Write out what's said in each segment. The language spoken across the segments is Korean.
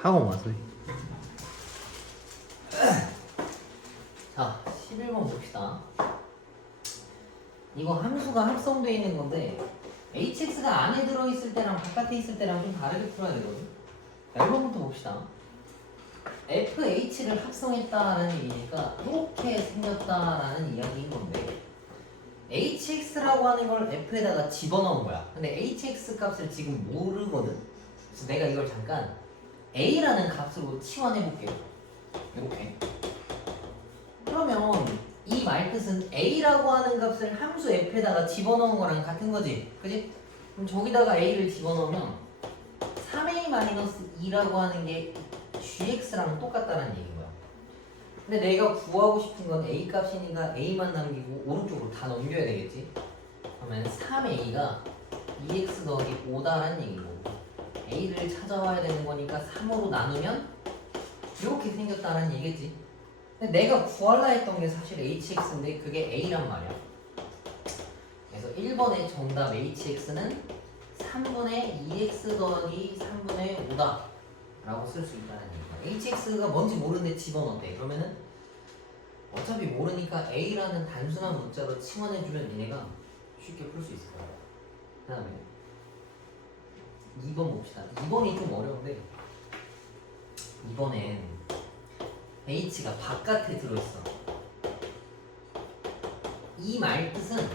학원 와서 해. 자, 11번 봅시다. 이거 함수가 합성되어 있는 건데 hx가 안에 들어있을 때랑 바깥에 있을 때랑 좀 다르게 풀어야 되거든. 1번부터 봅시다. fh를 합성했다라는 얘기니까 이렇게 생겼다라는 이야기인 건데 hx라고 하는 걸 f에다가 집어넣은 거야. 근데 hx 값을 지금 모르거든. 그래서 내가 이걸 잠깐 a라는 값으로 치환해볼게요. 이렇게. 그러면 이 말뜻은 a라고 하는 값을 함수 f에다가 집어넣은 거랑 같은 거지. 그지? 그럼 저기다가 a를 집어넣으면 3a-2라고 하는 게 gx랑 똑같다는 얘기인 거야. 근데 내가 구하고 싶은 건 a 값이니까 a만 남기고 오른쪽으로 다 넘겨야 되겠지. 그러면 3a가 2x 더하기 5다라는 얘기고 a를 찾아와야 되는 거니까 3으로 나누면 이렇게 생겼다는 얘기지. 근데 내가 구하려 했던 게 사실 hx인데 그게 a란 말이야. 그래서 1번의 정답 hx는 3분의 2x 더하기 3분의 5다 라고 쓸 수 있다는 얘기야. hx가 뭔지 모르는데 집어넣었대. 그러면은 어차피 모르니까 a라는 단순한 문자로 치환해주면 얘네가 쉽게 풀 수 있을 거야. 그 다음에 2번 봅시다. 2번이 좀 어려운데 2번엔 h가 바깥에 들어있어. 이 말뜻은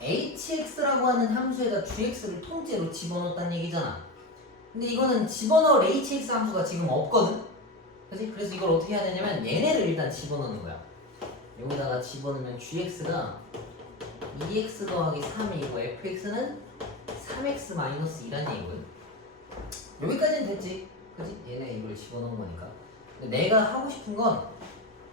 hx라고 하는 함수에다 gx를 통째로 집어넣었다는 얘기잖아. 근데 이거는 집어넣을 hx 함수가 지금 없거든? 그치? 그래서 이걸 어떻게 해야 되냐면 얘네를 일단 집어넣는 거야. 여기다가 집어넣으면 gx가 2x 더하기 3이고 fx는 3x-2라는 얘기거든. 여기까지는 됐지? 그치? 얘네 이걸 집어넣은 거니까. 근데 내가 하고 싶은 건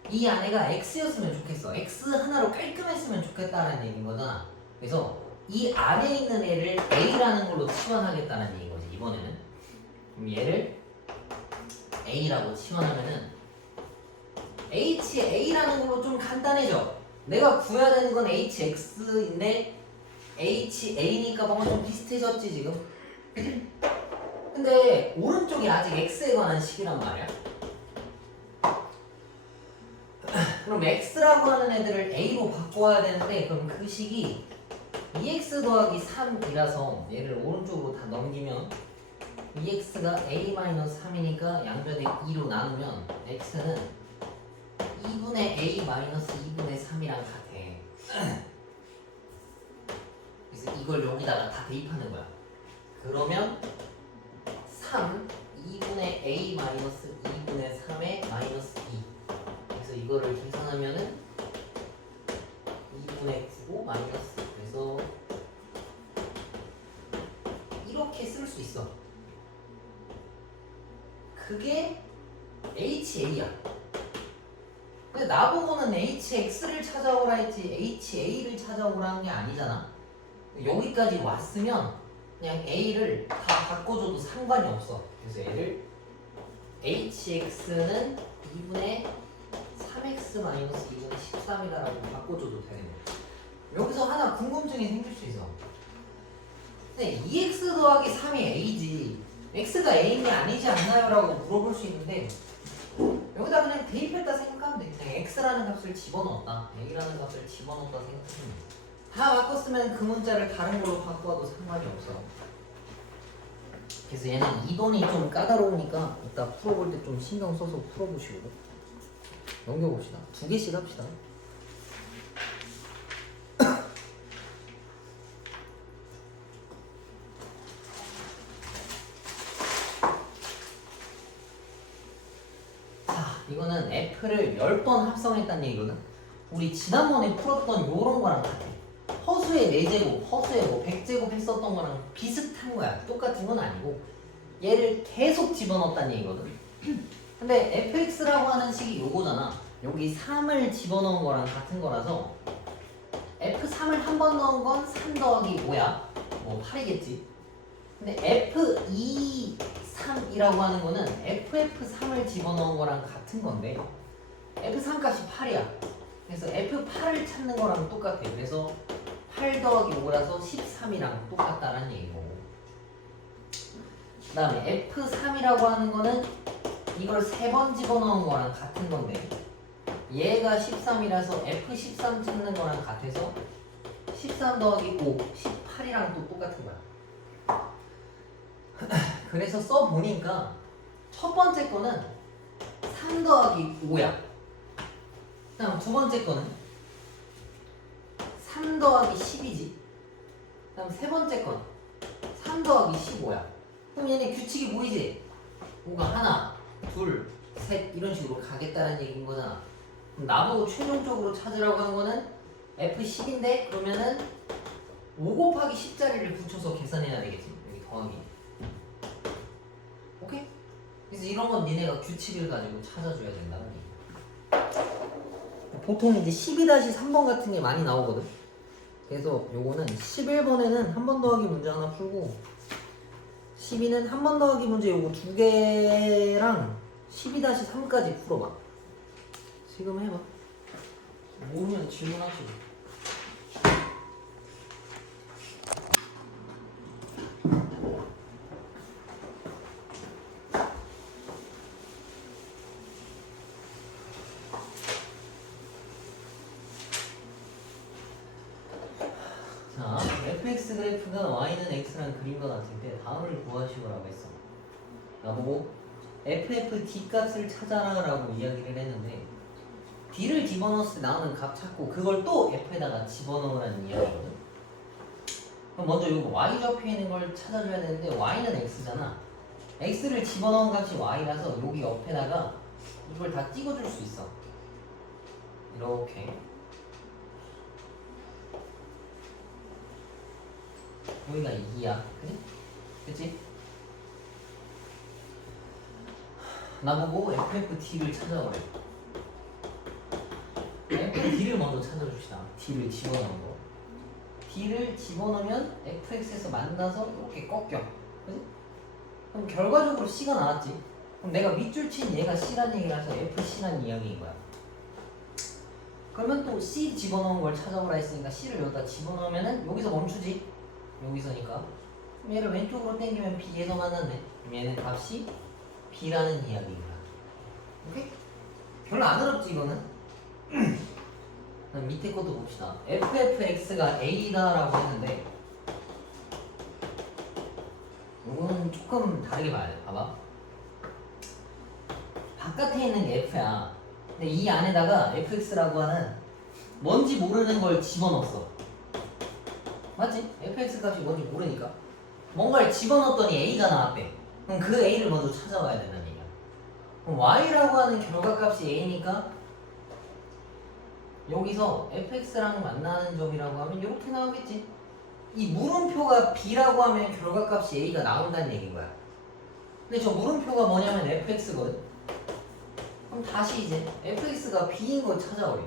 이 안에가 x였으면 좋겠어. x 하나로 깔끔했으면 좋겠다는 얘기인 거잖아. 그래서 이 안에 있는 애를 a라는 걸로 치환하겠다는 얘기인 거지 이번에는. 그럼 얘를 a라고 치환하면은 ha라는 걸로 좀 간단해져. 내가 구해야 되는 건 hx인데 ha니까 뭔가 좀 비슷해졌지 지금. 근데 오른쪽이 아직 x에 관한 식이란 말이야. 그럼 x라고 하는 애들을 a로 바꿔야 되는데 그럼 그 식이 2x 더하기 3이라서 얘를 오른쪽으로 다 넘기면 2x가 a-3이니까 양변에 2로 나누면 x는 2분의 a-2분의 3이랑 같아. 그래서 이걸 여기다가 다 대입하는 거야. 그러면 3 2분의 a-2분의 3의 마이너스 2. 그래서 이거를 계산하면은 2분의 9고 마이너스. 그래서 이렇게 쓸 수 있어. 그게 HA야. 근데 나보고는 HX를 찾아오라 했지 HA를 찾아오라 한 게 아니잖아. 여기까지 왔으면 그냥 A를 다 바꿔줘도 상관이 없어. 그래서 얘를 HX는 2분의 3x-2분의 13이다라고 바꿔줘도 되는 거야. 여기서 하나 궁금증이 생길 수 있어. 근데 2x 더하기 3이 a지 x가 a인지 아니지 않나요? 라고 물어볼 수 있는데 여기다 그냥 대입했다 생각하면 돼. 그냥 x라는 값을 집어넣었다 a라는 값을 집어넣었다 생각하면 돼. 다 바꿨으면 그 문자를 다른 걸로 바꿔도 상관이 없어. 그래서 얘는 2번이 좀 까다로우니까 이따 풀어볼 때 좀 신경 써서 풀어보시고 넘겨봅시다. 2개씩 합시다. 이거는 f를 10번 합성했다는 얘기거든. 우리 지난번에 풀었던 요런 거랑 같아. 허수의 4제곱, 허수의 뭐 100제곱 했었던 거랑 비슷한 거야. 똑같은 건 아니고 얘를 계속 집어넣었다는 얘기거든. 근데 fx라고 하는 식이 요거잖아. 여기 3을 집어넣은 거랑 같은 거라서 f3을 한 번 넣은 건 3 더하기 5야. 뭐 8이겠지. 근데 f2 3이라고 하는 거는 ff3을 집어넣은 거랑 같은 건데 f3 값이 8이야. 그래서 f8을 찾는 거랑 똑같아. 그래서 8 더하기 5라서 13이랑 똑같다라는 얘기고 그 다음에 F3이라고 하는 거는 이걸 3번 집어넣은 거랑 같은 건데 얘가 13이라서 F13 찾는 거랑 같아서 13 더하기 5, 18이랑 또 똑같은 거야. 그래서 써보니까 첫 번째 거는 3 더하기 5야. 그 다음 두 번째 거는 3 더하기 10이지. 그 다음 세 번째 건 3 더하기 15야. 그럼 얘네 규칙이 보이지? 5가 하나, 둘, 셋 이런 식으로 가겠다는 얘기인 거잖아. 그럼 나보고 최종적으로 찾으라고 한 거는 F10인데 그러면은 5 곱하기 10자리를 붙여서 계산해야 되겠지. 여기 더하기. 오케이? 그래서 이런 건 니네가 규칙을 가지고 찾아줘야 된다는 얘기야. 보통 이제 12-3번 같은 게 많이 나오거든. 그래서 요거는 11번에는 한 번 더하기 문제 하나 풀고 12는 한 번 더하기 문제 요거 두 개랑 12-3까지 풀어봐. 지금 해봐. 모르면 질문하지. 자, fx 그래프가 y는 x랑 그린 것 같을 때 다음을 구하시오라고 했어. 나보고 FFD 값을 찾아라 라고 이야기를 했는데 D를 집어넣었을 때 나오는 값 찾고 그걸 또 F에다가 집어넣으라는 이야기거든. 그럼 먼저 이거 Y 접혀 있는 걸 찾아줘야 되는데 Y는 X잖아. X를 집어넣은 값이 Y라서 여기 옆에다가 이걸 다 찍어줄 수 있어. 이렇게 여기가 2야. 그치? 그치? 나보고 FFD를 찾아오래. D를 먼저 찾아줍시다. D를 집어넣은 거. D를 집어넣으면 fx에서 만나서 이렇게 꺾여. 그치? 그럼 결과적으로 C가 나왔지. 그럼 내가 밑줄 친 얘가 C란 얘기라서 FC란 이야기인 거야. 그러면 또 C 집어넣은 걸 찾아오라 했으니까 C를 여기다 집어넣으면은 여기서 멈추지. 여기서니까. 그럼 얘를 왼쪽으로 당기면 B에서 만났네. 그럼 얘는 값이 B라는 이야기인 거야. 오케이? 별로 안 어렵지 이거는. 그럼 밑에 것도 봅시다. FFX가 A다라고 했는데 이거는 조금 다르게 봐야 돼. 봐봐. 바깥에 있는 게 F야. 근데 이 안에다가 FX라고 하는 뭔지 모르는 걸 집어넣었어. 맞지? FX 값이 뭔지 모르니까 뭔가를 집어넣었더니 A가 나왔대. 그럼 그 A를 먼저 찾아와야 된다는 얘기야. 그럼 Y라고 하는 결과값이 A니까 여기서 fx랑 만나는 점이라고 하면 이렇게 나오겠지. 이 물음표가 b라고 하면 결과값이 a가 나온다는 얘기인 거야. 근데 저 물음표가 뭐냐면 fx거든. 그럼 다시 이제 fx가 b인 걸 찾아오래.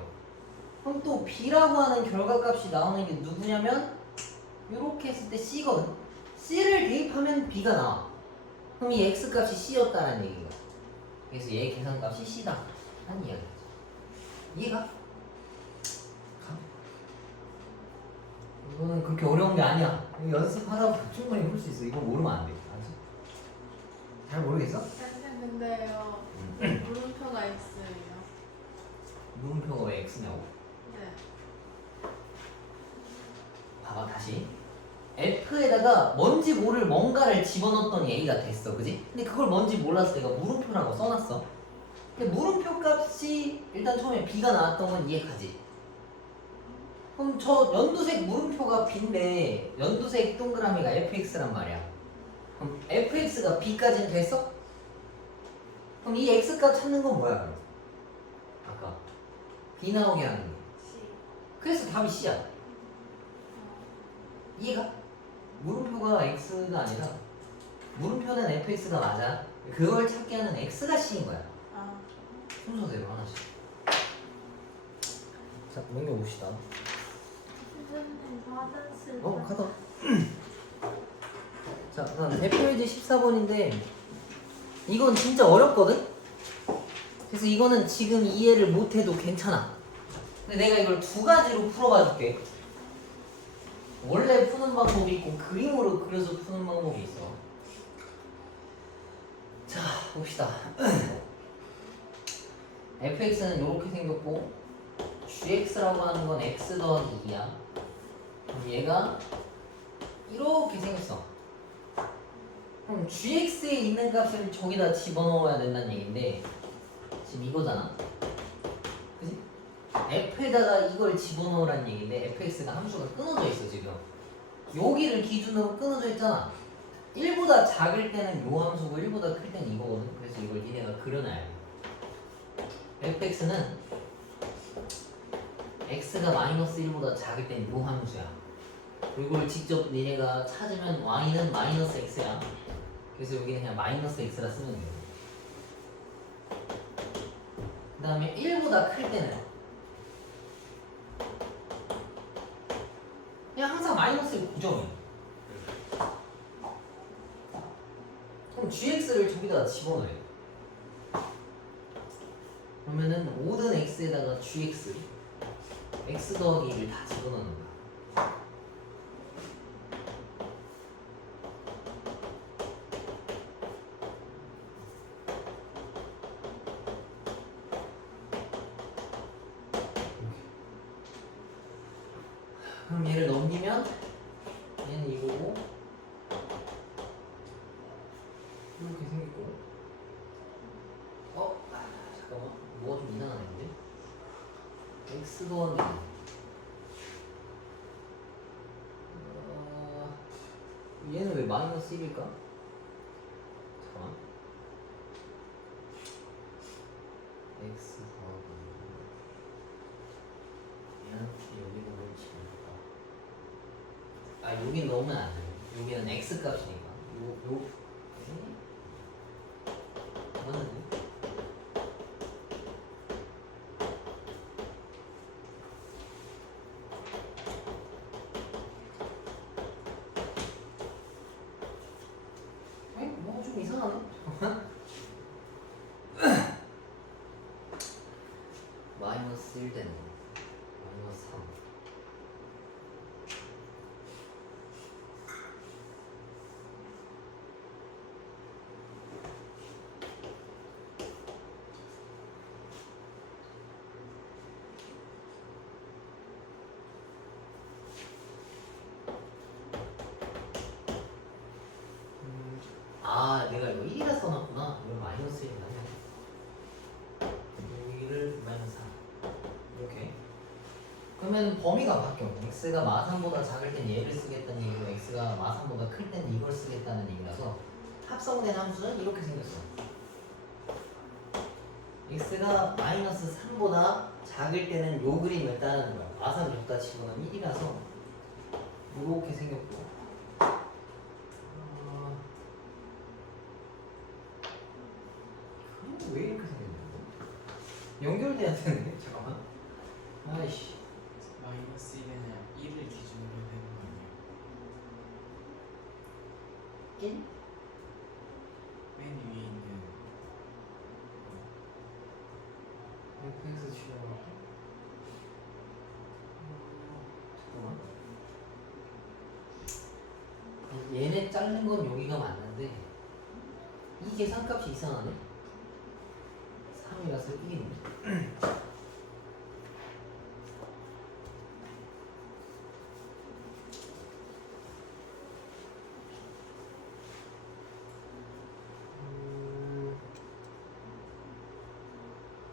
그럼 또 b라고 하는 결과값이 나오는 게 누구냐면 이렇게 했을 때 c거든. c를 대입하면 b가 나와. 그럼 이 x값이 c였다는 얘기인 거야. 그래서 얘 계산값이 c다 하는 이야기지. 이해가? 이거는 그렇게 어려운 게 아니야. 이거 연습하다 보면 충분히 풀 수 있어. 이거 모르면 안 돼. 알았어? 잘 모르겠어? 선생님 근데요 물음표가 X예요. 물음표가 왜 X냐고? 네. 봐봐 다시. F에다가 뭔지 모를 뭔가를 집어넣었더니 A가 됐어. 그지? 근데 그걸 뭔지 몰라서 내가 물음표라고 써놨어. 근데 물음표 값이 일단 처음에 B가 나왔던 건 이해가지? 그럼 저 연두색 물음표가 B인데 연두색 동그라미가 fx란 말이야. 그럼 fx가 b까지는 됐어? 그럼 이 x값 찾는 건 뭐야 그럼? 아까 b 나오게 하는 게. C. 그래서 답이 c야. 이해가? 물음표가 x가 아니라 물음표는 fx가 맞아. 그걸 찾게 하는 x가 c인 거야. 아. 순서대로 하나씩. 자 넘겨봅시다. 선생님 화장실. 가다. 자, 그다음 대표이제 14번인데 이건 진짜 어렵거든? 그래서 이거는 지금 이해를 못해도 괜찮아. 근데 내가 이걸 두 가지로 풀어봐 줄게. 원래 푸는 방법이 있고 그림으로 그려서 푸는 방법이 있어. 봅시다. fx는 이렇게 생겼고 gx라고 하는 건 x 더하기 2야. 그럼 얘가 이렇게 생겼어. 그럼 gx에 있는 값을 저기다 집어넣어야 된다는 얘긴데 지금 이거잖아. 그지? f에다가 이걸 집어넣으라는 얘긴데 fx가 함수가 끊어져 있어 지금. 여기를 기준으로 끊어져 있잖아. 1보다 작을 때는 요 함수고 1보다 클 때는 이거거든. 그래서 이걸 니네가 그려놔야 돼. fx는 x가 마이너스 1보다 작을 때는 요 함수야. 이걸 직접 니네가 찾으면 y는 마이너스 x야. 그래서 여기는 그냥 마이너스 x라 쓰면 돼요. 그 다음에 1보다 클 때는 그냥 항상 마이너스 1 고정이야. 그럼 gx를 저기다가 집어넣어야 돼. 그러면은 모든 x에다가 gx x 더하기 1을 다 집어넣는 거야. 그럼 얘를 넘기면 얘는 이거고 이렇게 생겼고 잠깐만 뭐가 좀 이상하네 근데 x 더하기 얘는 왜 마이너스 1일까? 잠깐만 x 더하기 얘는 여기로 치면 여기 넣으면 안 돼요. 여기는 x 값이니까. 맞는데? 뭐가 좀 이상하네? 잠깐만. 마이너스 1 되는 거. 마이너스 3. 내가 이거 1이라 써놨구나. 이거 마이너스 1이다. 여기를 마이너스 3. 이렇게. 그러면 범위가 바뀌어. x가 마3보다 작을 땐 얘를 쓰겠다는 얘기고 x가 마3보다 클 땐 이걸 쓰겠다는 얘기라서 합성된 함수는 이렇게 생겼어. x가 마이너스 3보다 작을 때는 요 그림을 따르는 거야. 마3 여기다 집어넣으면 1이라서 이렇게 생겼고 왜 이렇게 생겼냐? 연결돼야 되는데? 잠깐만. 아이씨. 마이너스 1에는 1을 기준으로 되는 거 아니에요? 1? 맨 위에 있는 fx 치료하고 잠깐만. 얘네 자른 건 여기가 맞는데 이 계산값이 이상하네? 3이라서 1이네.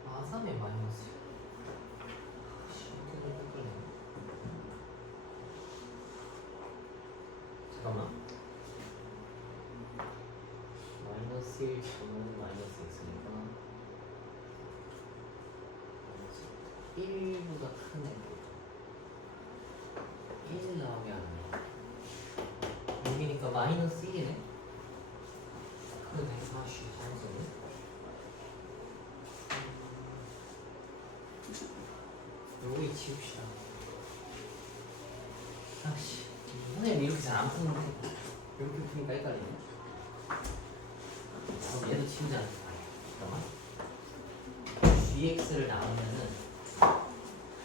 아, 3에 마이너스. 잠깐만. 마이너스 1 저는 마이너스 x니까 1보다 큰 애. 1 나오게 하네. 여기니까 마이너스 1이네. 그러네. 아씨, 잘못 썼네. 여기 지웁시다. 아씨, 선생님 이렇게 잘 안 푸는데 이렇게 푸니까 헷갈리네. 그럼 얘도 지우자. 잠깐만. gx를 나오면은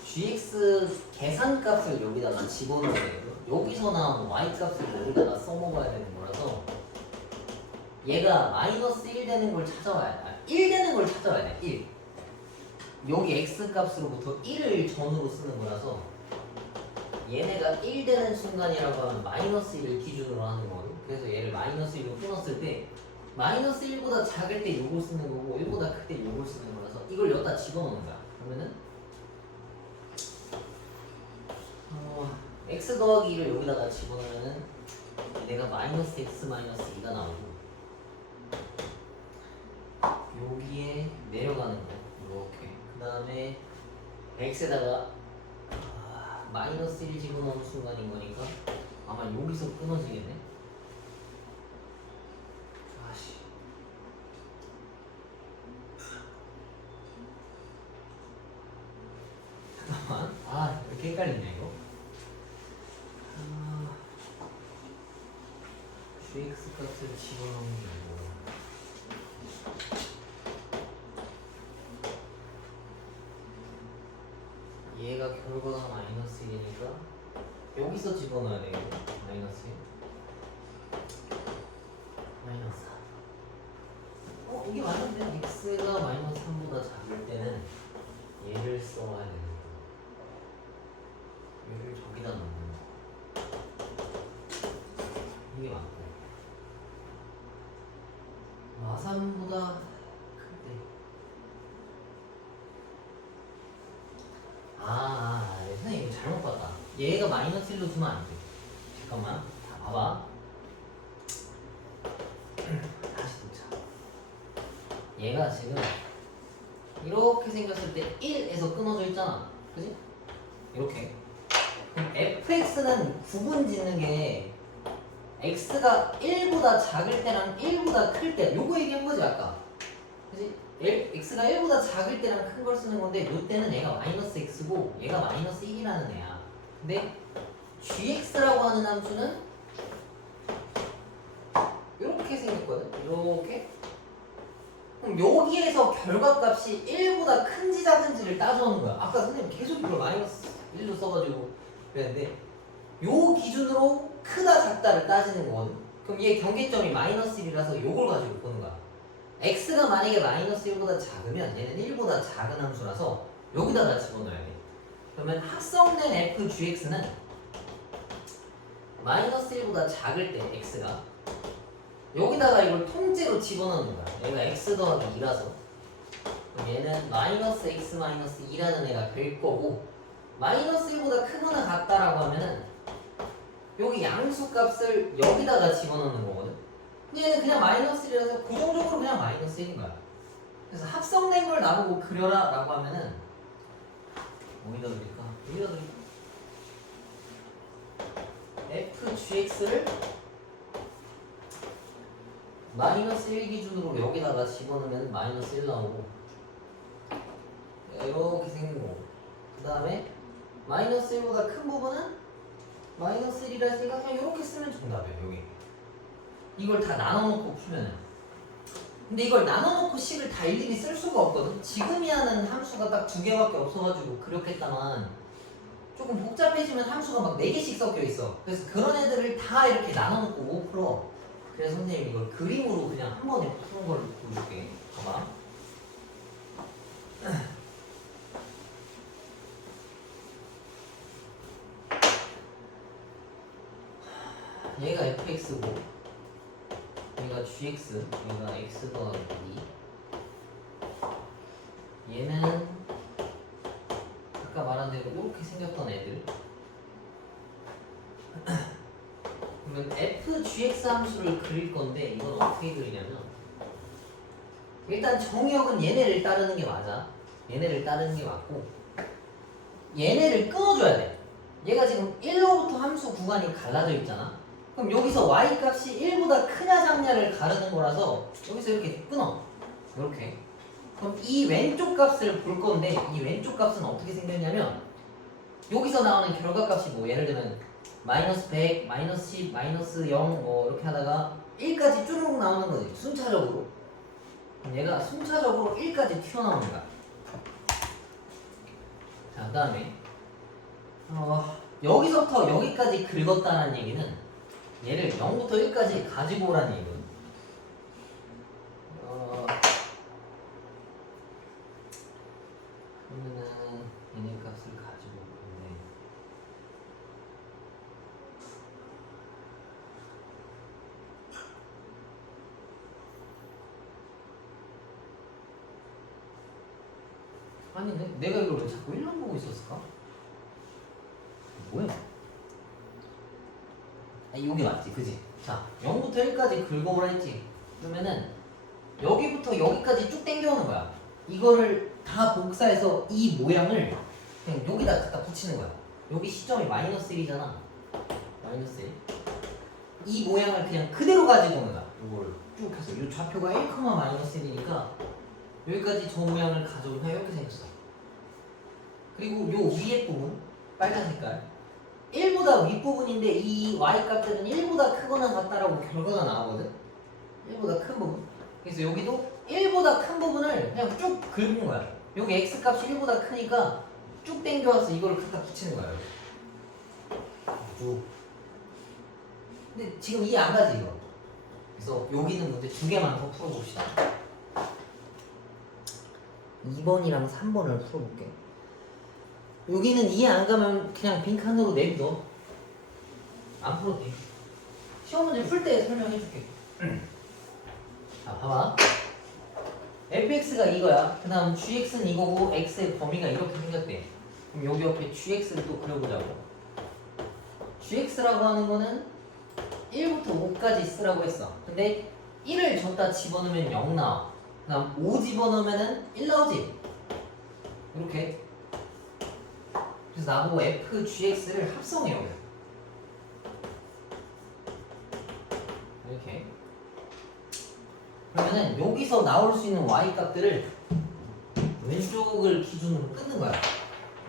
gx 계산값을 여기다가 집어넣어야 돼요. 여기서 나온 y값을 여기다가 써먹어야 되는 거라서 얘가 마이너스 1 되는 걸 찾아와야 돼. 1 되는 걸 찾아와야 돼. 1. 여기 x 값으로부터 1을 전으로 쓰는 거라서 얘네가 1 되는 순간이라고 하면 마이너스 1을 기준으로 하는 거거든. 그래서 얘를 마이너스 1로 끊었을 때 마이너스 1보다 작을 때 요걸 쓰는 거고 1보다 클 때 요걸 쓰는 거라서 이걸 여기다 집어넣는 거야. 그러면은 x 더하기 2를 여기다가 집어넣으면은 얘가 마이너스 x 마이너스 2가 나오고 여기에 내려가는 거 이렇게 그 다음에 x에다가 마이너스 1 집어넣는 순간인 거니까 아마 여기서 끊어지겠네. 아씨. 잠깐만. 왜 이렇게 헷갈리냐 이거. gx 값을 집어넣는 게 아니고 얘가 결과가 마이너스 1이니까 여기서 집어넣어야 되겠네. 마이너스 1 마이너스 4 이게 맞는데 x가 마이너스 3보다 작을 때는 얘를 써와야 되는 거야. 얘를 저기다 넣는 거야. 이게 맞고 마삼보다 클때 선생님 이거 잘못 봤다. 얘가 마이너스 1로 주면 안 돼. 잠깐만. 자, 봐봐. 다시 도착. 얘가 지금 이렇게 생겼을 때 1에서 끊어져 있잖아. 그지? 이렇게. 그럼 fx는 구분 짓는 게 x가 1보다 작을 때랑 1보다 클 때, 요거 얘기한 거지 아까. 그지? x가 1보다 작을 때랑 큰 걸 쓰는 건데 요때는 얘가 마이너스 x고 얘가 마이너스 1이라는 애야. 근데 gx라고 하는 함수는 이렇게 생겼거든. 이렇게. 그럼 여기에서 결과값이 1보다 큰지 작은지를 따져오는 거야. 아까 선생님 계속 이걸 마이너스 1로 써가지고 그랬는데 요 기준으로 크다 작다를 따지는 거거든. 그럼 얘 경계점이 마이너스 1이라서 요걸 가지고 보는 거야. x가 만약에 마이너스 1보다 작으면 얘는 1보다 작은 함수라서 여기다가 집어넣어야 돼. 그러면 합성된 f gx는 마이너스 1보다 작을 때 x가 여기다가 이걸 통째로 집어넣는 거야. 얘가 x 더하기 2라서 그럼 얘는 마이너스 x 마이너스 2라는 애가 될 거고 마이너스 1보다 크거나 같다라고 하면은 여기 양수 값을 여기다가 집어넣는 거거든. 근데 얘는 그냥 마이너스 1이라서 고정적으로 그냥 마이너스 1인 거야. 그래서 합성된 걸 나보고 그려라 라고 하면은 어디다 드릴까? 여기다 드릴까? fgx를 마이너스 1 기준으로 여기다가 집어넣으면 마이너스 1 나오고 이렇게 생긴 거고 그 다음에 마이너스 1보다 큰 부분은 마이너스 1이라 했으니까 그냥 이렇게 쓰면 정답이에요. 여기 이걸 다 나눠놓고 풀면은 근데 이걸 나눠놓고 식을 다 일일이 쓸 수가 없거든. 지금이야는 함수가 딱 2개밖에 없어가지고 그렇겠다만 조금 복잡해지면 함수가 막 4개씩 섞여 있어. 그래서 그런 애들을 다 이렇게 나눠놓고 못 풀어. 그래서 선생님 이걸 그림으로 그냥 한 번에 푸는 걸 보여줄게. 봐봐. 얘가 fx고 얘가 gx, 얘가 x 더하기 2 얘는 아까 말한 대로 이렇게 생겼던 애들 그러면 fgx 함수를 그릴 건데 이건 어떻게 그리냐면 일단 정의역은 얘네를 따르는 게 맞아. 얘네를 따르는 게 맞고 얘네를 끊어줘야 돼. 얘가 지금 1로부터 함수 구간이 갈라져 있잖아. 그럼 여기서 y 값이 1보다 크냐 작냐를 가르는 거라서 여기서 이렇게 끊어. 이렇게. 그럼 이 왼쪽 값을 볼 건데 이 왼쪽 값은 어떻게 생겼냐면 여기서 나오는 결과값이 뭐 예를 들면 마이너스 100, 마이너스 10, 마이너스 0 뭐 이렇게 하다가 1까지 쭈르륵 나오는 거지. 순차적으로. 그럼 얘가 순차적으로 1까지 튀어나오는 거야. 자, 그 다음에 여기서부터 여기까지 긁었다는 얘기는 얘를 0부터 1까지 가지고 오라는 얘기거든. 그러면은 얘네 값을 가지고 올 건데 아니 내가 이걸 왜 자꾸 1만 보고 있었을까? 뭐야? 아, 이게 맞지, 그지? 자, 0부터 1까지 긁어오라 했지? 그러면은 여기부터 여기까지 쭉 당겨오는 거야. 이거를 다 복사해서 이 모양을 그냥 여기다 갖다 붙이는 거야. 여기 시점이 마이너스 1이잖아. 마이너스 1. 이 모양을 그냥 그대로 가지고 오는 거야. 이거를 쭉 해서 이 좌표가 1, 마이너스 1이니까 여기까지 저 모양을 가져오면 이렇게 생겼어. 그리고 요 위에 부분, 빨간 색깔 1보다 윗부분인데 이 y값들은 1보다 크거나 같다라고 결과가 나오거든. 1보다 큰 부분. 그래서 여기도 1보다 큰 부분을 그냥 쭉 긁은 거야. 여기 x값이 1보다 크니까 쭉 당겨와서 이걸 갖다 붙이는 거야. 쭉. 근데 지금 이해 안 가지 이거. 그래서 여기는 문제 두 개만 더 풀어봅시다. 2번이랑 3번을 풀어볼게. 여기는 이해 안 가면 그냥 빈칸으로 내비둬. 안 풀어도 돼. 시험 문제 풀 때 설명해 줄게. 자, 봐봐. fx가 이거야. 그 다음 gx는 이거고 x의 범위가 이렇게 생겼대. 그럼 여기 옆에 gx를 또 그려보자고. gx라고 하는 거는 1부터 5까지 쓰라고 했어. 근데 1을 줬다 집어넣으면 0 나와. 그 다음 5 집어넣으면 1 나오지. 이렇게. 그래서 나보고 fgx를 합성해요. 이렇게. 그러면은 여기서 나올 수 있는 y 값들을 왼쪽을 기준으로 끊는 거야.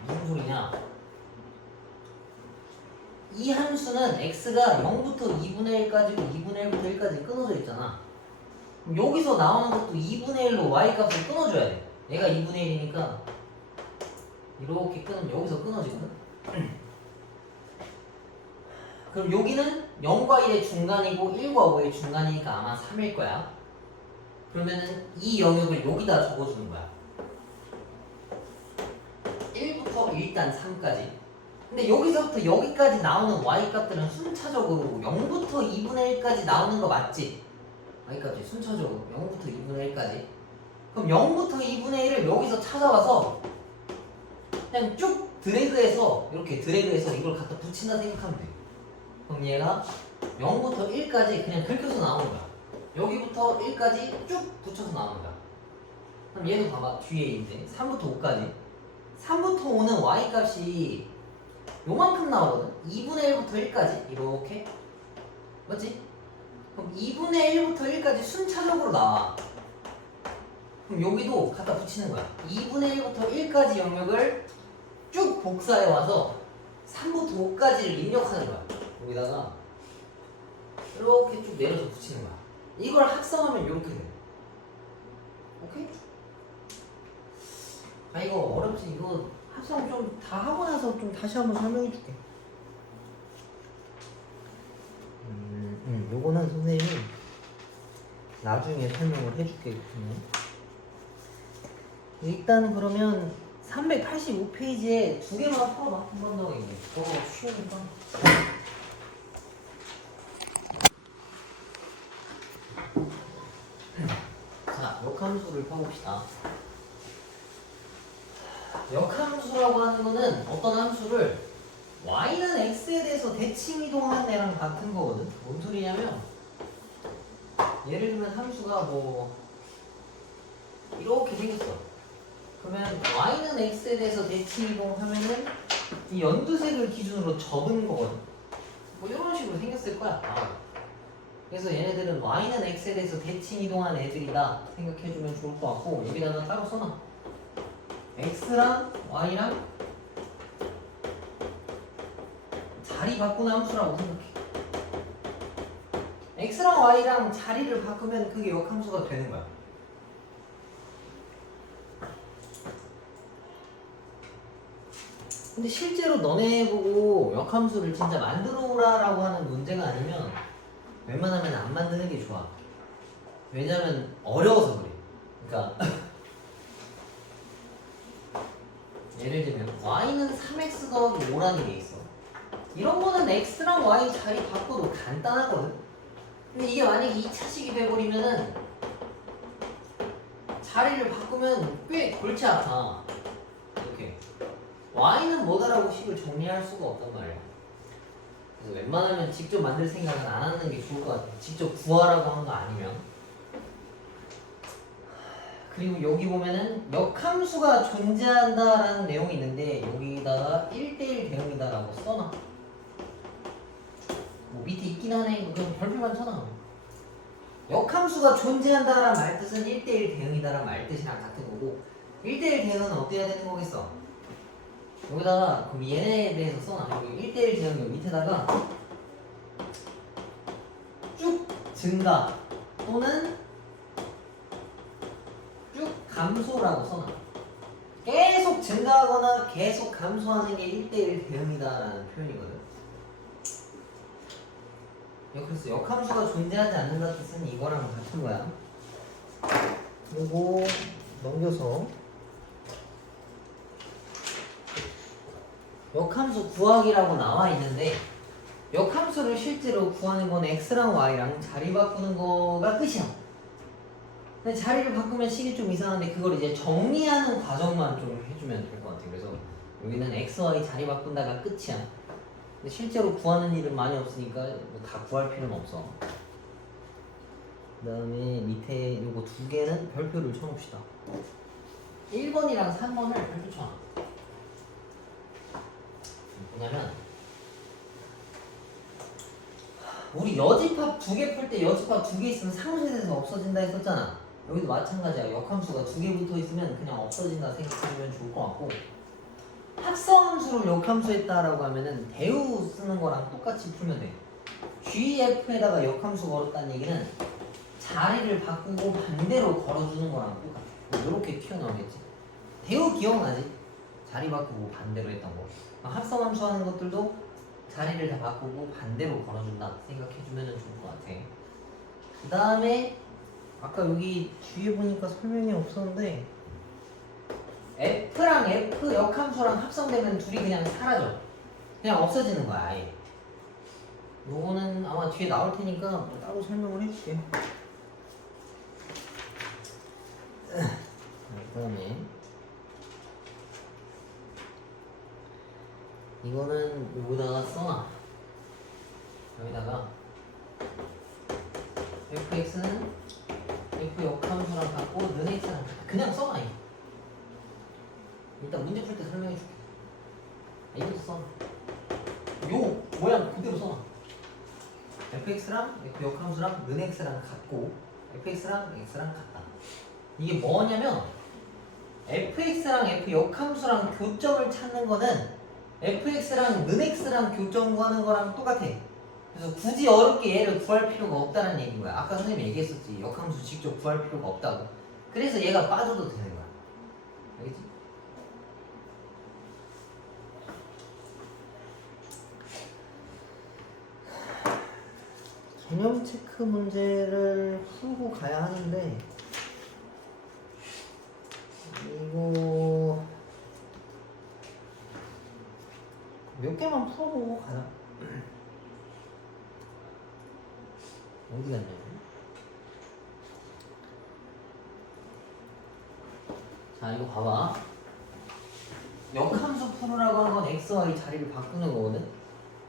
무슨 소리냐? 이 함수는 x가 0부터 2분의 1까지고 2분의 1부터 1까지 끊어져 있잖아. 그럼 여기서 나오는 것도 2분의 1로 y 값을 끊어줘야 돼. 얘가 2분의 1이니까 이렇게 끊으면 여기서 끊어지거든. 그럼 여기는 0과 1의 중간이고 1과 5의 중간이니까 아마 3일 거야. 그러면은 이 영역을 여기다 적어주는 거야. 1부터 일단 3까지. 근데 여기서부터 여기까지 나오는 y 값들은 순차적으로 0부터 2분의 1까지 나오는 거 맞지? y 값이 순차적으로 0부터 2분의 1까지. 그럼 0부터 2분의 1을 여기서 찾아와서 그냥 쭉 드래그해서 이렇게 드래그해서 이걸 갖다 붙인다 생각하면 돼. 그럼 얘가 0부터 1까지 그냥 긁혀서 나오는 거야. 여기부터 1까지 쭉 붙여서 나오는 거야. 그럼 얘도 봐봐. 뒤에 있는데 3부터 5까지 3부터 5는 y 값이 요만큼 나오거든. 2분의 1부터 1까지 이렇게 맞지? 그럼 2분의 1부터 1까지 순차적으로 나와. 그럼 여기도 갖다 붙이는 거야. 2분의 1부터 1까지 영역을 쭉 복사해 와서 3부터 5까지를 입력하는 거야. 여기다가 이렇게 쭉 내려서 붙이는 거야. 이걸 합성하면 이렇게 돼. 오케이? 아 이거 어렵지. 이거 합성 좀 다 하고 나서 좀 다시 한번 설명해 줄게. 요거는 선생님이 나중에 설명을 해줄게. 일단은 그러면 385페이지에 두 개만 풀어봐. 한 번 더 있네. 쉬우니까. 자, 역함수를 펴봅시다. 역함수라고 하는 거는 어떤 함수를 y는 x에 대해서 대칭 이동하는 애랑 같은 거거든. 뭔 소리냐면 예를 들면 함수가 뭐 이렇게 생겼어. 그러면 y는 x에 대해서 대칭 이동하면은 이 연두색을 기준으로 접은 거거든. 뭐 이런 식으로 생겼을 거야. 그래서 얘네들은 y는 x에 대해서 대칭 이동한 애들이다 생각해주면 좋을 것 같고, 여기다가 따로 써놔. x랑 y랑 자리 바꾸는 함수라고 생각해. x랑 y랑 자리를 바꾸면 그게 역함수가 되는 거야. 근데 실제로 너네 보고 역함수를 진짜 만들어 오라라고 하는 문제가 아니면 웬만하면 안 만드는 게 좋아. 왜냐면 어려워서 그래. 그러니까 예를 들면 y는 3x 더하기 5라는 게 있어. 이런 거는 x랑 y 자리 바꿔도 간단하거든. 근데 이게 만약에 2차식이 돼버리면은 자리를 바꾸면 꽤 골치 아파. 이렇게 y는 뭐다라고 식을 정리할 수가 없단 말이야. 그래서 웬만하면 직접 만들 생각은 안 하는 게 좋을 것 같아. 직접 구하라고 한 거 아니면. 그리고 여기 보면은 역함수가 존재한다라는 내용이 있는데 여기다가 1대1 대응이다라고 써놔. 뭐 밑에 있긴 하네. 그럼 별표만 쳐놔. 역함수가 존재한다라는 말뜻은 1대1 대응이다라는 말뜻이랑 같은 거고 1대1 대응은 어때야 되는 거겠어? 여기다가 그럼 얘네에 대해서 써놔. 여기 1대1 대응 여기 밑에다가 쭉 증가 또는 쭉 감소라고 써놔. 계속 증가하거나 계속 감소하는 게 1대1 대응이다라는 표현이거든. 그래서 역함수가 존재하지 않는다 뜻은 이거랑 같은 거야. 그리고 넘겨서 역함수 구하기라고 나와 있는데 역함수를 실제로 구하는 건 x랑 y랑 자리 바꾸는 거가 끝이야. 근데 자리를 바꾸면 식이 좀 이상한데 그걸 이제 정리하는 과정만 좀 해주면 될 것 같아. 그래서 여기는 x, y 자리 바꾼다가 끝이야. 근데 실제로 구하는 일은 많이 없으니까 뭐 다 구할 필요는 없어. 그 다음에 밑에 요거 두 개는 별표를 쳐놓읍시다. 1번이랑 3번을 별표 쳐놔. 뭐냐면 우리 여집합 두 개 풀 때 여집합 두 개 있으면 상수에서 없어진다 했었잖아. 여기도 마찬가지야. 역함수가 두 개 붙어 있으면 그냥 없어진다 생각하면 좋을 것 같고 합성함수를 역함수했다라고 하면은 대우 쓰는 거랑 똑같이 풀면 돼. GF에다가 역함수 걸었다는 얘기는 자리를 바꾸고 반대로 걸어주는 거랑 똑같아. 이렇게 튀어나오겠지. 대우 기억나지? 자리 바꾸고 반대로 했던 거. 합성함수 하는 것들도 자리를 다 바꾸고 반대로 걸어준다 생각해주면 좋을 것 같아. 그 다음에 아까 여기 뒤에 보니까 설명이 없었는데 F랑 F 역함수랑 합성되면 둘이 그냥 사라져. 그냥 없어지는 거야 아예. 요거는 아마 뒤에 나올 테니까 뭐 따로 설명을 해줄게. 그 다음에 이거는 여기다가 써놔. 여기다가 fx는 f 역함수랑 같고 는 x랑 그냥 써놔. 일단 문제 풀 때 설명해 줄게. 이것도 써놔. 요 모양 그대로 써놔. fx랑 f 역함수랑 는 x랑 같고 fx랑 x랑 같다. 이게 뭐냐면 fx랑 f 역함수랑 교점을 찾는 거는 fx랑 는 x랑 교점 구하는 거랑 똑같아. 그래서 굳이 어렵게 얘를 구할 필요가 없다는 얘기인 거야. 아까 선생님이 얘기했었지. 역함수 직접 구할 필요가 없다고. 그래서 얘가 빠져도 되는 거야. 알겠지? 개념 체크 문제를 풀고 가야 하는데 이거 몇 개만 풀어보고 가자. 어디 갔냐? 자 이거 봐봐. 역함수 풀으라고 한 건 x, y 자리를 바꾸는 거거든.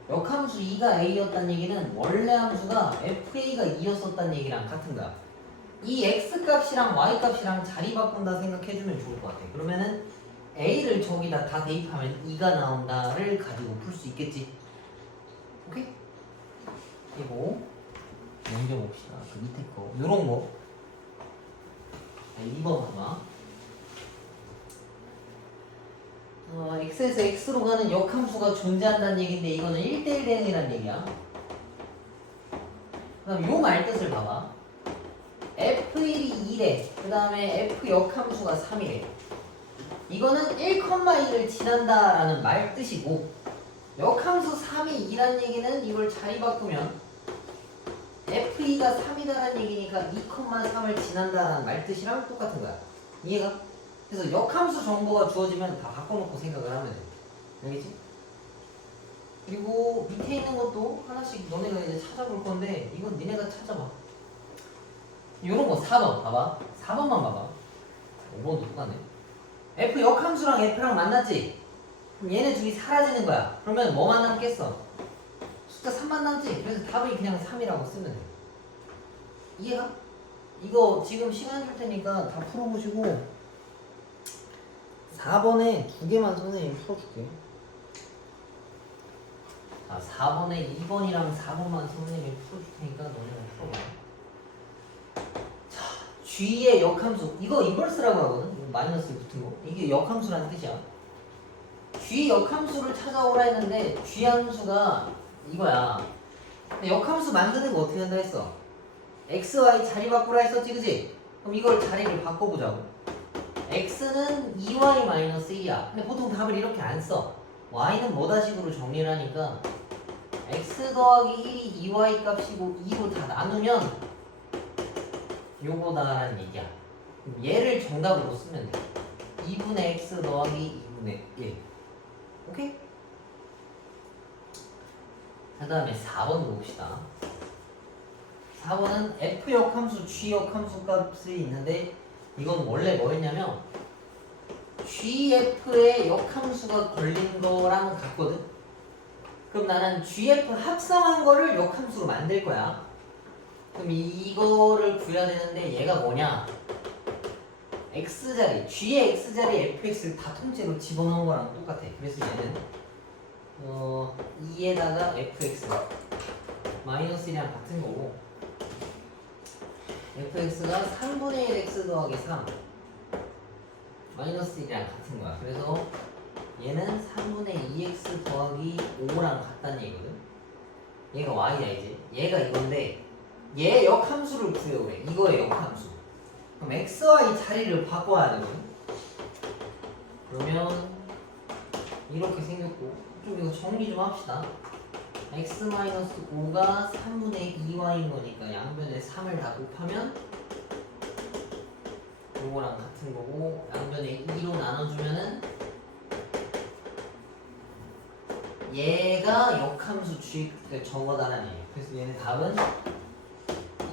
역함수 2가 a였다는 얘기는 원래 함수가 fa가 2였었다는 얘기랑 같은 거야. 이 x 값이랑 y 값이랑 자리 바꾼다 생각해주면 좋을 것 같아. 그러면은 a를 저기다 다 대입하면 2가 나온다를 가지고 풀 수 있겠지. 오케이? 그리고 넘겨봅시다. 그 밑에 거 요런 거 2번 봐봐. x에서 x로 가는 역함수가 존재한다는 얘기인데 이거는 1대1 대응이라는 얘기야. 그 다음 요 말뜻을 봐봐. f1이 2래. 그 다음에 f 역함수가 3이래. 이거는 1,2를 지난다라는 말뜻이고 역함수 3이 2라는 얘기는 이걸 자리 바꾸면 FE가 3이다라는 얘기니까 2,3을 지난다라는 말 뜻이랑 똑같은 거야. 이해가? 그래서 역함수 정보가 주어지면 다 바꿔놓고 생각을 하면 돼. 알겠지? 그리고 밑에 있는 것도 하나씩 너네가 이제 찾아볼 건데 이건 니네가 찾아봐. 요런 거 4번 봐봐. 4번만 봐봐. 5번도 똑같네. F 역함수랑 F랑 만났지? 그럼 얘네 둘이 사라지는 거야. 그러면 뭐만 남겠어? 숫자 3만 남지? 그래서 답을 그냥 3이라고 쓰면 돼. 이해가? 이거 지금 시간 줄 테니까 다 풀어보시고 4번에 2개만 선생님이 풀어줄게. 자, 4번에 2번이랑 4번만 선생님이 풀어줄 테니까 너네가 풀어봐. 자, G의 역함수 이거 인버스라고 하거든? 이거 마이너스 붙은 거 이게 역함수라는 뜻이야. G 역함수를 찾아오라 했는데 G 함수가 이거야. 근데 역함수 만드는 거 어떻게 한다 했어? x, y 자리 바꾸라 했었지, 그지? 그럼 이걸 자리를 바꿔보자고. x는 2y-1이야. 근데 보통 답을 이렇게 안 써. y는 뭐다식으로 정리를 하니까 x 더하기 1이 2y 값이고 2로 다 나누면 요거다라는 얘기야. 그럼 얘를 정답으로 쓰면 돼. 2분의 x 더하기 2분의 1. 오케이? 그 다음에 4번도 봅시다. 4번은 F 역함수, G 역함수 값이 있는데 이건 원래 뭐였냐면 GF의 역함수가 걸린 거랑 같거든? 그럼 나는 GF 합성한 거를 역함수로 만들 거야. 그럼 이거를 구해야 되는데 얘가 뭐냐? X자리, G의 X자리에 FX를 다 통째로 집어넣은 거랑 똑같아. 그래서 얘는 2에다가 fx 마이너스 1이랑 같은 거고 fx가 3분의 1 x 더하기 3 마이너스 1이랑 같은 거야. 그래서 얘는 3분의 2x 더하기 5랑 같다는 얘기거든. 얘가 y야 이제. 얘가 이건데 얘 역함수를 구해오래. 이거의 역함수. 그럼 x와 이 자리를 바꿔야 되거든. 그러면 이렇게 생겼고 좀 이거 정리 좀 합시다. x-5가 3분의 2y인 거니까 양변에 3을 다 곱하면 요거랑 같은 거고 양변에 2로 나눠주면은 얘가 역함수 G의 저거다라는 얘기야. 그래서 얘는 답은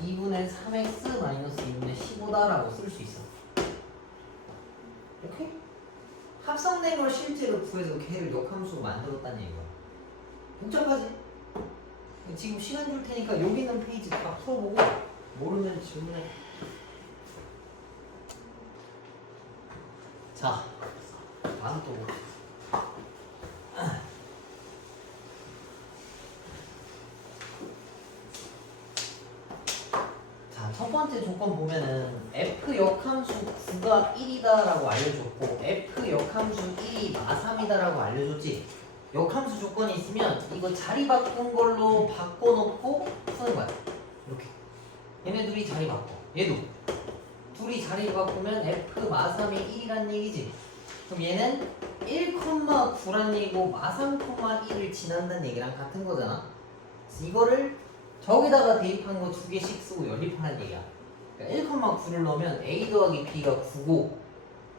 2분의 3x 마이너스 2분의 15다라고 쓸 수 있어. 오케이? 합성된 걸 실제로 구해서 걔를 역함수로 만들었다는 얘기야. 복잡하지? 지금 시간 줄 테니까 여기 있는 페이지 다 풀어보고 모르면 질문해. 자, 다음 또 봅시다. 자, 첫 번째 조건 보면은 F 역함수 9가 1이다라고 알려줬고 F 역함수 1이 마3이다라고 알려줬지. 역함수 조건이 있으면 이거 자리 바꾼 걸로 바꿔놓고 쓰는 거야. 이렇게 얘네 둘이 자리 바꿔. 얘도 둘이 자리 바꾸면 F 마3이 1이란 얘기지. 그럼 얘는 1,9란 얘기고 마3,1을 지난다는 얘기랑 같은 거잖아. 그래서 이거를 저기다가 대입한 거 2개씩 쓰고 연립하는 얘기야. 그러니까 1,9를 넣으면 A 더하기 B가 9고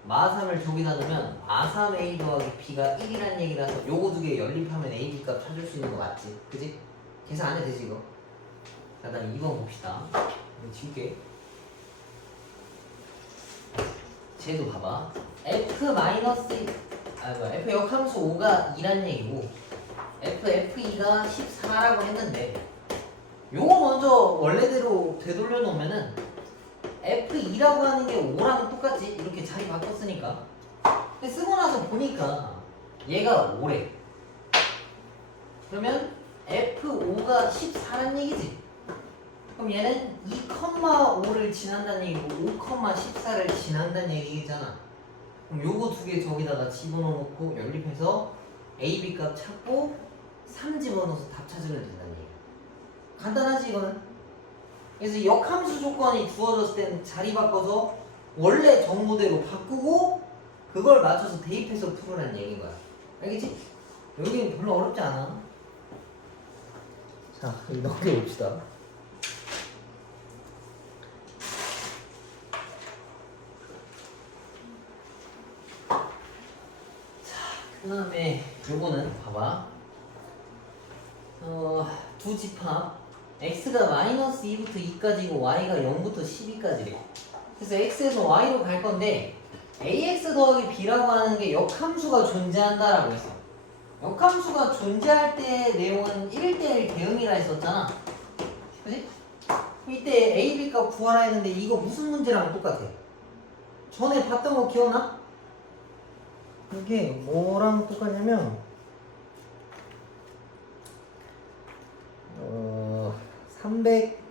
마3을 저기다 넣으면 마3A 더하기 B가 1이란 얘기라서 요거 2개 연립하면 A, B 값 찾을 수 있는 거 맞지? 그지? 계산 안 해도 되지 이거? 자, 다음 2번 봅시다. 이거 지울게. 쟤도 봐봐. F 역함수 5가 2란 얘기고 FE가 14라고 했는데 요거 먼저 원래대로 되돌려 놓으면은 F2라고 하는 게 5랑 똑같지? 이렇게 자리 바꿨으니까. 근데 쓰고 나서 보니까 얘가 5래. 그러면 F5가 14란 얘기지? 그럼 얘는 2,5를 지난다는 얘기고 5,14를 지난다는 얘기잖아. 그럼 요거 2개 저기다가 집어넣고 연립해서 A, B 값 찾고 3 집어넣어서 답 찾으면 된다는 얘기야. 간단하지 이거는? 그래서 역함수 조건이 주어졌을 때는 자리 바꿔서 원래 정보대로 바꾸고 그걸 맞춰서 대입해서 풀으라는 얘기인 거야. 알겠지? 여기는 별로 어렵지 않아. 자, 여기 넘겨봅시다. 그 다음에 요거는 봐봐. 두 집합 x가 마이너스 2부터 2까지고 y가 0부터 12까지래. 그래서 x에서 y로 갈 건데 ax 더하기 b라고 하는 게 역함수가 존재한다라고 했어. 역함수가 존재할 때 내용은 1대1 대응이라 했었잖아. 그지? 이때 a, b 값 구하라 했는데 이거 무슨 문제랑 똑같아? 전에 봤던 거 기억나? 이게 뭐랑 똑같냐면 300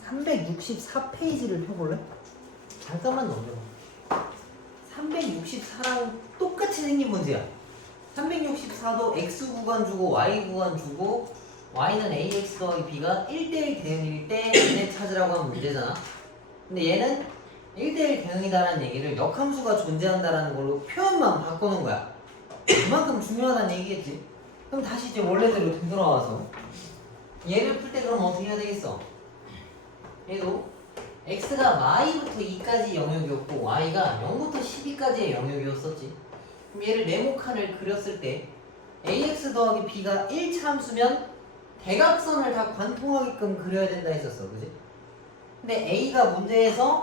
364페이지를 펴볼래? 잠깐만 넘겨. 364랑 똑같이 생긴 문제야. 364도 x 구간 주고 y 구간 주고 y는 ax 더하기 b가 1대1 대응일 때 얘네 찾으라고 한 문제잖아. 근데 얘는 1대1 대응이다라는 얘기를 역함수가 존재한다라는 걸로 표현만 바꾸는 거야. 그만큼 중요하다는 얘기겠지. 그럼 다시 이제 원래대로 되돌아와서 얘를 풀 때 그럼 어떻게 해야 되겠어? 얘도 x가 y부터 2까지 영역이었고 y가 0부터 12까지의 영역이었었지. 그럼 얘를 네모칸을 그렸을 때 ax 더하기 b가 1차 함수면 대각선을 다 관통하게끔 그려야 된다 했었어. 그지? 근데 a가 문제에서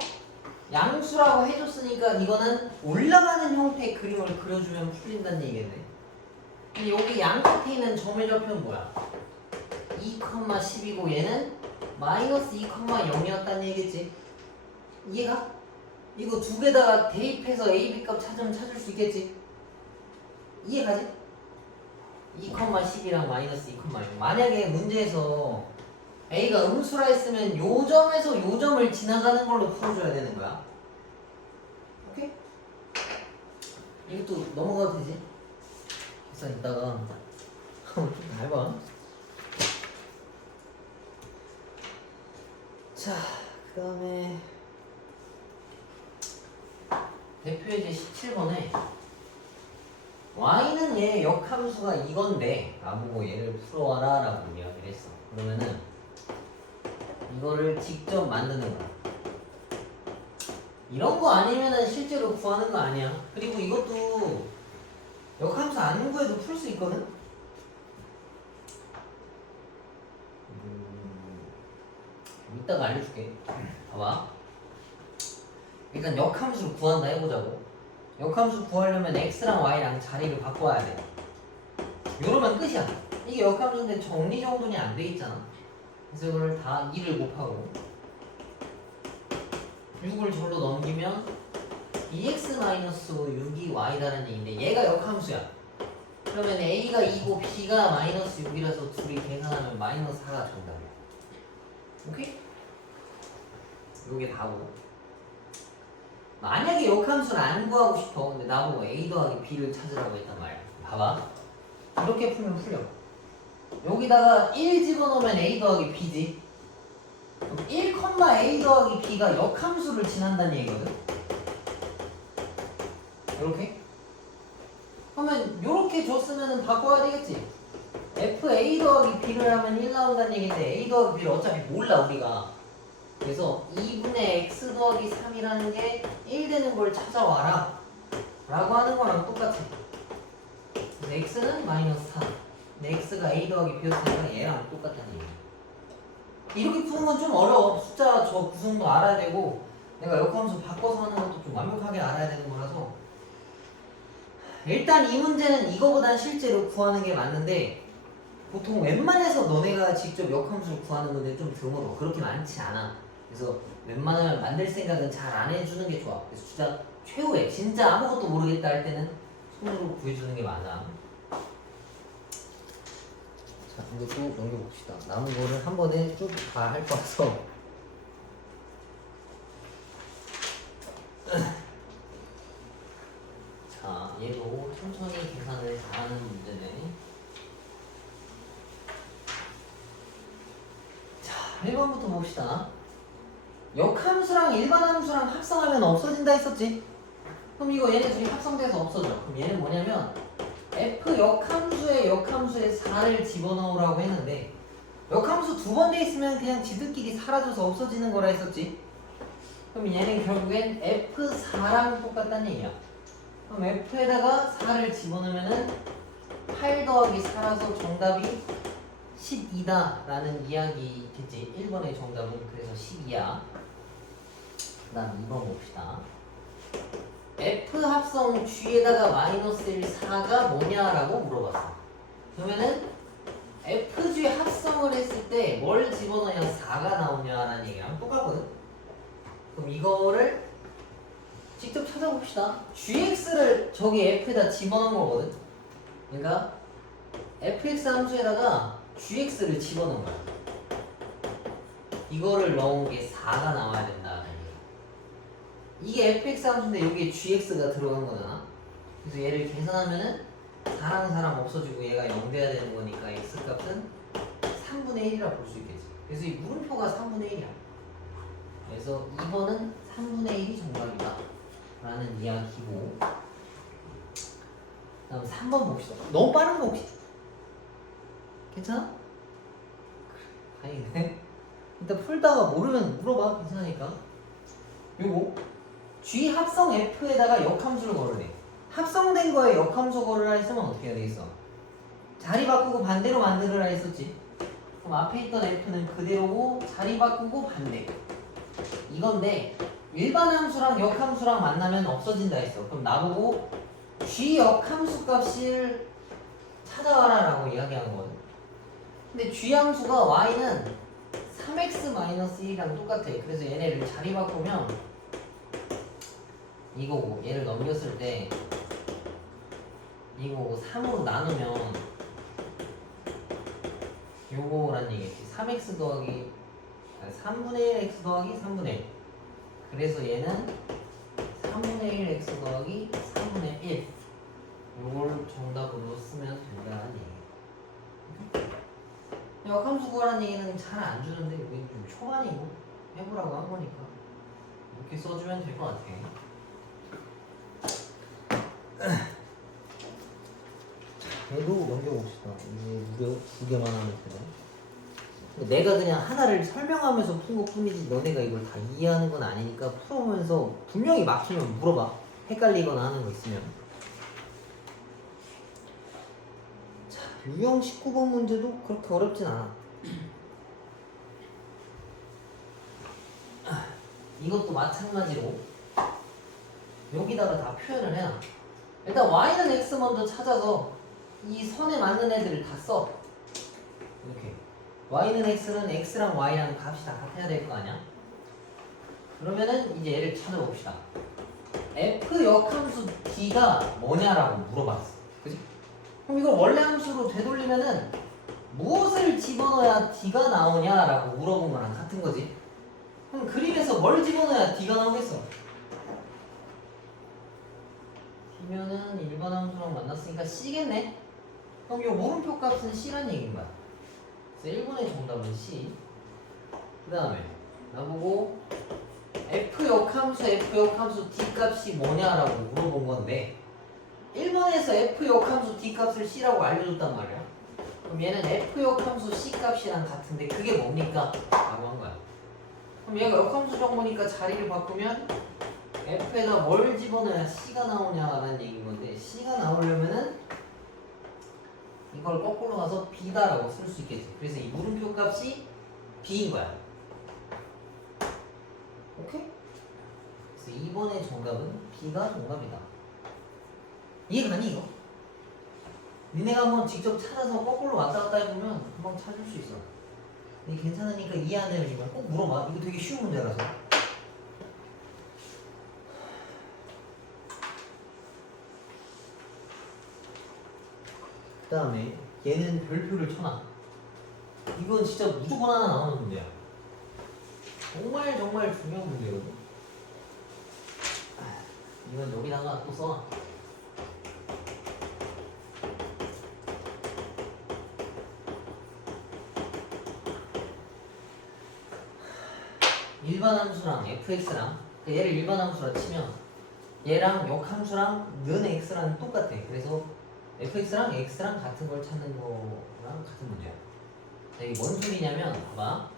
양수라고 해줬으니까 이거는 올라가는 형태의 그림을 그려주면 풀린다는 얘기겠네. 근데 여기 양 끝에 있는 점의 좌표는 뭐야? 2,10이고 얘는 마이너스 2,0이었다는 얘기겠지. 이해가? 이거 두 개다가 대입해서 a, b 값 찾으면 찾을 수 있겠지. 이해가지? 2,10이랑 마이너스 2,0. 만약에 문제에서 a가 음수라 했으면 요 점에서 요 점을 지나가는 걸로 풀어줘야 되는 거야. 오케이? 이것도 넘어가도 되지? 계산 이따가 좀 해봐. 자, 그 다음에 대표예제 17번에 y는 얘 역함수가 이건데 나보고 얘를 풀어와라 라고 이야기를 했어. 그러면은 이거를 직접 만드는 거야. 이런 거 아니면은 실제로 구하는 거 아니야. 그리고 이것도 역함수 안 구해도 풀 수 있거든. 이따가 알려줄게. 봐봐. 일단 역함수를 구한다 해보자고. 역함수 구하려면 x랑 y랑 자리를 바꿔야 돼. 이러면 끝이야. 이게 역함수인데 정리정돈이 안 돼 있잖아. 그래서 이걸 다 2를 곱하고 6을 절로 넘기면 2x-6이 y다라는 얘기인데 얘가 역함수야. 그러면 a가 2고 b가 마이너스 6이라서 둘이 계산하면 마이너스 4가 정답이야. 오케이? 요게 다고. 만약에 역함수를 안 구하고 싶어. 근데 나보고 a 더하기 b를 찾으라고 했단 말이야. 봐봐. 이렇게 풀면 풀려. 여기다가 1 집어넣으면 a 더하기 b지. 그럼 1,a 더하기 b가 역함수를 지난다는 얘기거든. 이렇게? 그러면 이렇게 줬으면 바꿔야 되겠지. fa 더하기 b를 하면 1 나온다는 얘기인데 a 더하기 b를 어차피 몰라 우리가. 그래서 2분의 x 더하기 3이라는 게 1 되는 걸 찾아와라 라고 하는 거랑 똑같아. x는 마이너스 4. 근데 x가 a 더하기 b였으니까 얘랑 똑같다는 얘기야. 이렇게 푸는 건 좀 어려워. 숫자 저 구성도 알아야 되고 내가 역함수 바꿔서 하는 것도 좀 완벽하게 알아야 되는 거라서 일단 이 문제는 이거보단 실제로 구하는 게 맞는데 보통 웬만해서 너네가 직접 역함수를 구하는 문제는 좀 드물어. 그렇게 많지 않아. 그래서 웬만하면 만들 생각은 잘 안 해주는 게 좋아. 그래서 진짜 최후에 진짜 아무것도 모르겠다 할 때는 손으로 구해주는 게 맞아. 자, 이것도 넘겨봅시다. 남은 거를 한 번에 쭉 다 할 거라서. 자, 얘도 천천히 계산을 잘하는 문제네. 자, 1번부터 봅시다. 역함수랑 일반 함수랑 합성하면 없어진다 했었지? 그럼 이거 얘네 둘이 합성돼서 없어져. 그럼 얘는 뭐냐면 f 역함수의 f의 역함수에 4를 집어넣으라고 했는데 역함수 두 번 돼 있으면 그냥 지들끼리 사라져서 없어지는 거라 했었지. 그럼 얘는 결국엔 f4랑 똑같다는 얘기야. 그럼 f에다가 4를 집어넣으면은 8 더하기 4라서 정답이 12다 라는 이야기겠지. 1번의 정답은 그래서 12야. 그 다음 2번 봅시다. F 합성 G에다가 마이너스 1, 4가 뭐냐라고 물어봤어. 그러면은 FG 합성을 했을 때 뭘 집어넣어야 4가 나오냐라는 얘기랑 똑같거든. 그럼 이거를 직접 찾아봅시다. GX를 저기 F에다 집어넣은 거거든. 그러니까 fx 함수에다가 gx를 집어넣은 거야. 이거를 넣은 게 4가 나와야 된다는 얘기야. 이게 fx 함수인데 여기에 gx가 들어간 거잖아. 그래서 얘를 계산하면은 4랑 4랑 없어지고 얘가 0 돼야 되는 거니까 x 값은 3분의 1이라 볼 수 있겠지. 그래서 이 물음표가 3분의 1이야. 그래서 2번은 3분의 1이 정답이다 라는 이야기고, 다음 3번 봅시다. 너무 빠른 거 혹시 괜찮아? 다행이네. 일단 풀다가 모르면 물어봐. 괜찮으니까. 요거 G 합성 F에다가 역함수를 걸으래. 합성된 거에 역함수 걸으라 했으면 어떻게 해야 되겠어? 자리 바꾸고 반대로 만들으라 했었지. 그럼 앞에 있던 F는 그대로고 자리 바꾸고 반대. 이건데 일반 함수랑 역함수랑 만나면 없어진다 했어. 그럼 나보고 G 역함수 값을 찾아와라 라고 이야기하는 거거든. 근데 G 함수가 Y는 3x-1이랑 똑같아. 그래서 얘네를 자리 바꾸면 이거고, 얘를 넘겼을 때 이거고 3으로 나누면 요거란 얘기지. 3x 더하기 3분의 1 x 더하기 3분의 1. 그래서 얘는 3분의 1 x 더하기 3분의 1. 요걸 정답으로 쓰면 된다는 얘기예요. 역함수 구하라는 얘기는 잘 안 주는데 여기 좀 초반이고 해보라고 한 거니까 이렇게 써주면 될 것 같아. 얘도 넘겨봅시다. 이제 무려 2개만 하면 되나? 내가 그냥 하나를 설명하면서 푼 것 뿐이지 너네가 이걸 다 이해하는 건 아니니까 풀어오면서 분명히 막히면 물어봐. 헷갈리거나 하는 거 있으면. 자, 유형 19번 문제도 그렇게 어렵진 않아. 이것도 마찬가지로 여기다가 다 표현을 해놔. 일단 y는 x 먼저 찾아서 이 선에 맞는 애들을 다 써. 이렇게 y는 x는 x랑 y랑 값이 다 같아야 될 거 아니야? 그러면은 이제 얘를 찾아봅시다. f 역함수 d가 뭐냐라고 물어봤어. 그지? 그럼 이걸 원래 함수로 되돌리면은 무엇을 집어넣어야 d가 나오냐라고 물어본 거랑 같은 거지. 그럼 그림에서 뭘 집어넣어야 d가 나오겠어? d면은 일반 함수랑 만났으니까 c겠네? 그럼 이 물음표 값은 c란 얘기인 거야. 그래서 1번의 정답은 c. 그 다음에 나보고 f 역함수 d 값이 뭐냐라고 물어본 건데 1번에서 f 역함수 d 값을 c라고 알려줬단 말이야. 그럼 얘는 f 역함수 c 값이랑 같은데 그게 뭡니까? 라고 한 거야. 그럼 얘가 역함수 정보니까 자리를 바꾸면 f에다 뭘 집어넣어야 c가 나오냐라는 얘기인 건데 c가 나오려면은 이걸 거꾸로 가서 b다라고 쓸 수 있겠지. 그래서 이 물음표 값이 b인 거야. 오케이? 그래서 2번의 정답은 b가 정답이다. 이해가 가니 이거? 니네가 한번 직접 찾아서 거꾸로 왔다 갔다 해보면 금방 찾을 수 있어. 근데 괜찮으니까 이해 안 되는 이유는 꼭 물어봐. 이거 되게 쉬운 문제라서. 그 다음에 얘는 별표를 쳐놔. 이건 진짜 무조건 하나 나오는 문제야. 정말 중요한 문제거든. 이건 여기다가 또 써놔. 일반 함수랑 fx랑 얘를 일반 함수라 치면 얘랑 역함수랑 는 x랑 똑같아. 그래서 fx랑 x랑 같은 걸 찾는 거랑 같은 문제야. 자, 이게 뭔 소리냐면 봐봐.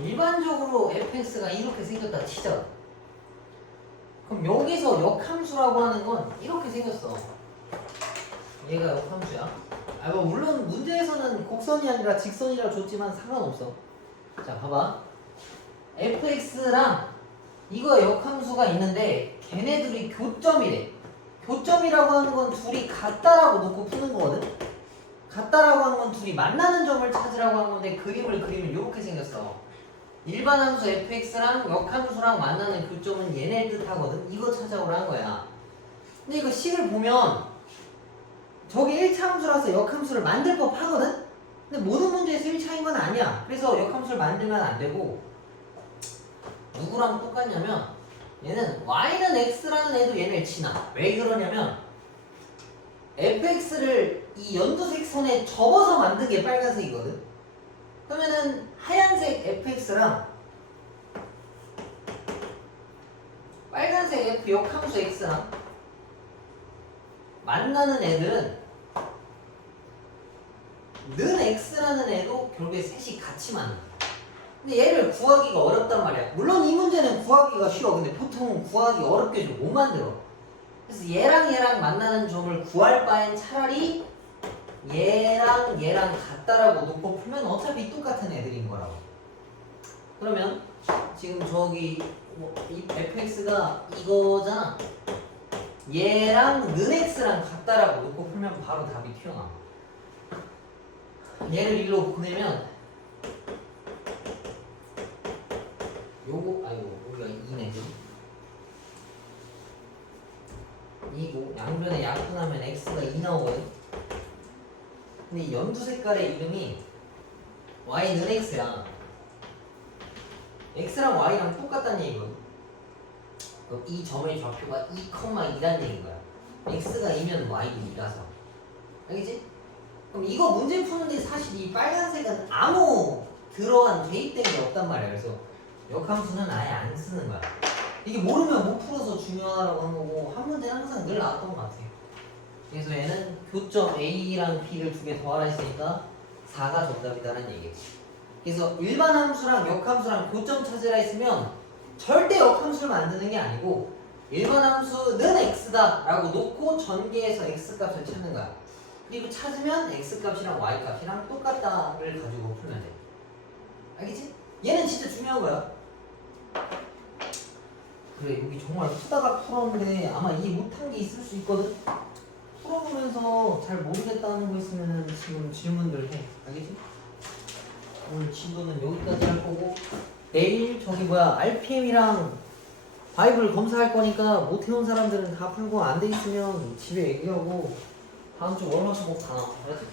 일반적으로 fx가 이렇게 생겼다 치자. 그럼 여기서 역함수라고 하는 건 이렇게 생겼어. 얘가 역함수야. 뭐 물론 문제에서는 곡선이 아니라 직선이라 줬지만 상관없어. 자, 봐봐. fx랑 이거 역함수가 있는데 걔네들이 교점이래. 교점이라고 하는 건 둘이 같다라고 놓고 푸는 거거든. 같다라고 하는 건 둘이 만나는 점을 찾으라고 하는 건데 그림을 그리면 이렇게 생겼어. 일반 함수 fx랑 역함수랑 만나는 교점은 얘네 뜻하거든. 이거 찾아오라는 거야. 근데 이거 식을 보면 저게 1차 함수라서 역함수를 만들 법 하거든? 근데 모든 문제에서 1차인 건 아니야. 그래서 역함수를 만들면 안 되고 누구랑 똑같냐면 얘는 y는 x라는 애도 얘네를 치나. 왜 그러냐면 fx를 이 연두색 선에 접어서 만든 게 빨간색이거든. 그러면은 하얀색 fx랑 빨간색 f 역함수 x랑 만나는 애들은 는 x라는 애도 결국에 셋이 같이 만나. 근데 얘를 구하기가 어렵단 말이야. 물론 이 문제는 구하기가 쉬워. 근데 보통은 구하기 어렵게 좀 못 만들어. 그래서 얘랑 만나는 점을 구할 바엔 차라리 얘랑 같다라고 놓고 풀면 어차피 똑같은 애들인 거라고. 그러면 지금 저기 이 fx가 이거잖아. 얘랑 는 x랑 같다라고 놓고 풀면 바로 답이 튀어나와. 얘를 일로 보내면 요거 여기가 2네. 이고 양변에 약분하면 x가 2 나오거든. 근데 이 연두 색깔의 이름이 y는 x야. x랑 y랑 똑같다는 얘기거든. 그럼 이 점의 좌표가 2,2라는 얘기인 거야. x가 2면 y도 2라서. 알겠지? 그럼 이거 문제 푸는데 사실 이 빨간색은 아무 들어간 대입된 게 없단 말이야. 그래서 역함수는 아예 안 쓰는 거야. 이게 모르면 못 풀어서 중요하다고 한 거고 한 문제는 항상 늘 나왔던 것 같아. 그래서 얘는 교점 A랑 B를 두 개 더하라 했으니까 4가 정답이다라는 얘기지. 그래서 일반 함수랑 역함수랑 교점 찾으라 했으면 절대 역함수를 만드는 게 아니고 일반 함수는 x다 라고 놓고 전개해서 x값을 찾는 거야. 그리고 찾으면 x값이랑 y값이랑 똑같다를 가지고 풀면 돼. 알겠지? 얘는 진짜 중요한 거야. 그래, 여기 정말 푸다가 풀었는데 아마 이해 못한 게 있을 수 있거든? 풀어보면서 잘 모르겠다는 거 있으면 지금 질문들 해. 알겠지? 오늘 진도는 여기까지 할 거고 내일 RPM이랑 바이블 검사할 거니까 못 해온 사람들은 다 풀고 안 돼 있으면 집에 얘기하고 다음 주 월화수목 다 나와. 알았지?